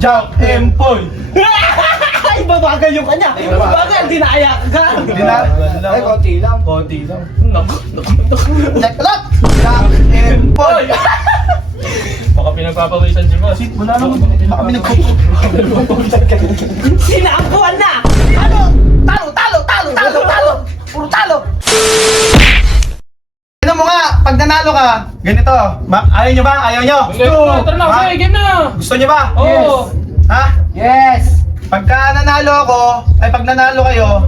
Jack Empoy. Ay, babagal yung kanya. Babagal, dinaya ka. Ay, konti lang. Konti lang. Naku. Jack Empoy. Baka pinagpapawisan si Mas. Wala naman. Baka pinagpapawisan ka. Sinampuan na. Ano? Talo. Puro talo. Ano mo nga, pag nanalo ka, ganito. Ayaw nyo ba? Ayaw nyo? Tara na, okay, game na! Gusto nyo ba? Oo! Ha? Yes. Pagka nanalo ako, pag nanalo kayo,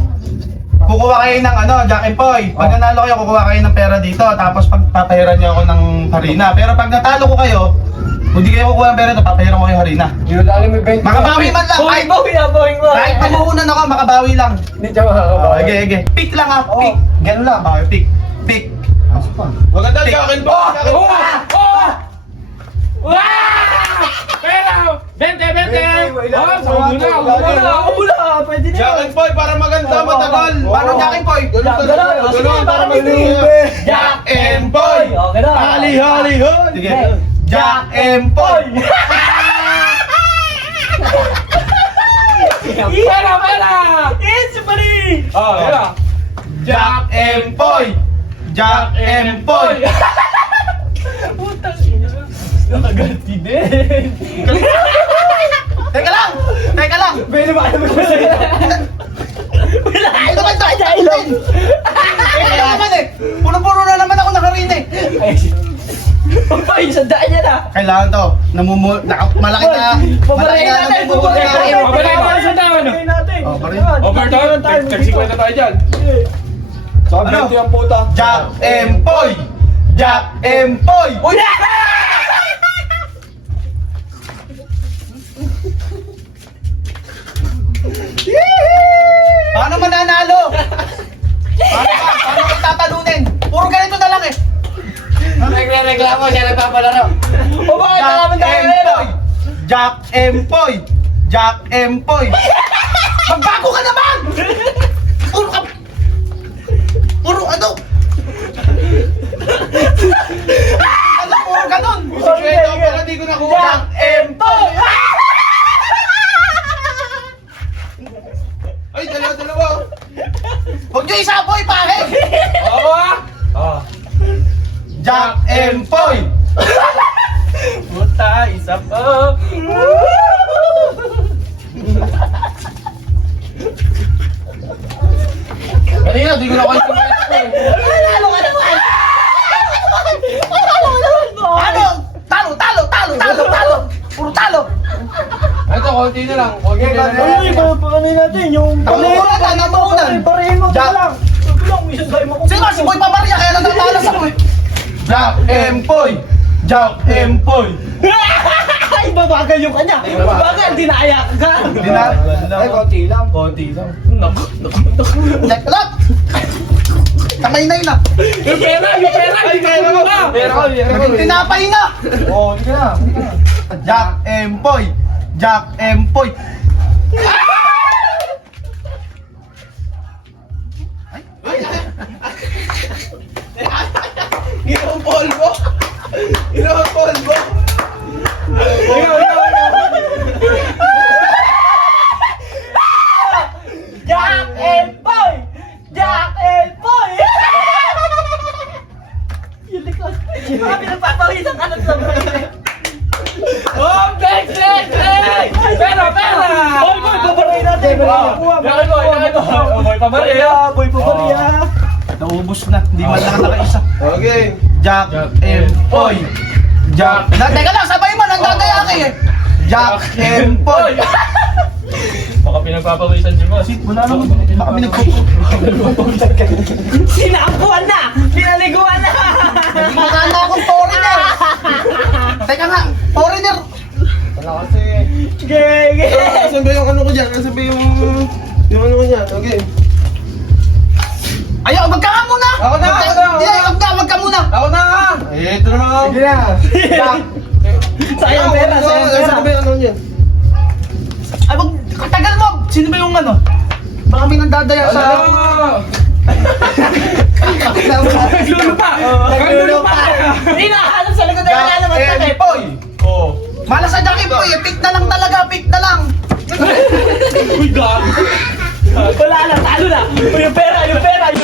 kukuha kayo ng Jack and Poy. Pag nanalo kayo, kukuha kayo ng pera dito. Tapos pagpapahiran nyo ako ng harina. Pero pag natalo ko kayo, kung di kayo kukuha ng pera dito, papahiran ko kayo harina. Yun, alam mo yung 20. Makabawi man lang. Bawi mo. Kahit mamuunan ako, makabawi lang. Hindi siya makakabawi. Okay. Pick lang ha. Pick. Ganun lang. Okay, pick. Maganda, Jack and Boy! Wow! Pera! 20! Ako mula. Pwede na. Jack and Boy para maganda, matagal! Paano Jack and Poy? Sige, para may Jack and Poy! Okay na. Hali! Sige. Jack and Poy! Pera! Yes, pali. Pera! Jack and Poy! Jack and Poy! Putang ina. Nakaganti din. Teka lang! Pwede ba mo sa Wala. Ito ba ito? Ito naman eh! Puro-puro na naman ako nakarina eh! Ay, sandaan niya na. Kailangan to. Malaki na. Pabarayin natin. Oh, pare. Overtime? Tag-50 tayo dyan. Ano? Yung puta. Jack and Poy! Jack and Poy! Uy! Paano mananalo? Paano ka tatalunin? Puro ganito na lang eh. Nagre-reklamo siya, nagpapalaro. O bakit nalaman tayo ngayon? Jack and Poy! Jack and Poy! Magbago ka naman! Puro ano? Puro ganon! Para di ko nakuha. Jack and Poy! Ay, dalawa. Huwag nyo isaboy, pare! Oo ah. Jack and Poy! Puta, isa pa. Kanina, di ko na kayo kumain ko eh. Panalo ka naman! Panalo ka naman mo! Ano? Talo! Puro talo! Ito, konti na lang. Konti na lang. Uy, paano natin yung... Namuunan! Parehin mo Jack. lang. Sabi lang, minsan tayo makukuha. Sino si Boy Pamaria? Kaya natatalas ako eh! Jack and Poy! Jack and Poy! Ay, babagal yung kanya. Babagal, dinaya ka. Ay, konti lang. Naku. Jack lang! Kamay na. Yung pera! Ay, pera ko na! Naging tinapay na! Oo, hindi ka na. Jack and Poy! Jack and Poy! Ginawang polvo! Jack and Boy! Jack and Boy! Yung likod. Mga pinagpapawisan ka ng sabi. Oh, break! Pera! Boy, babarayin natin. Boy Pamaria! Boy, Pamaria. Naubos na. Hindi man lang nakaisa. Okay. Jack and Poy! Jack... Teka lang, sabay mo. Nagdadayaki eh! Jack and Poy! Baka pinagpapawisan si Mas. Wala naman. Baka pinagpapawisan ka. Sinampuan na! Pinaliguan na! Makakala akong foreigner! Teka nga, foreigner! Wala kasi. Gege! Asan ba yung ano ko dyan? Asan ba yung ano ko dyan? Okay. Ayaw, wag ka nga muna! Ako na! Wag ka muna! Ako na nga! Eh, ito naman ako. Sige na! Jack! Sayang pera, sayang pera. Asan ba yung ano niyan? Ay, wag... Tagal mo! Sino ba yung ano? Baka may nandadaya sa... Naglulupa! Naglulupa! Hinahanap sa likod na wala naman sa Jack and takip. Poy! Oo. Malas sa Jack and Poy eh! Pick na lang talaga! Pick Uy, gago. Wala na, talo na. Uy, yung pera, yung pera.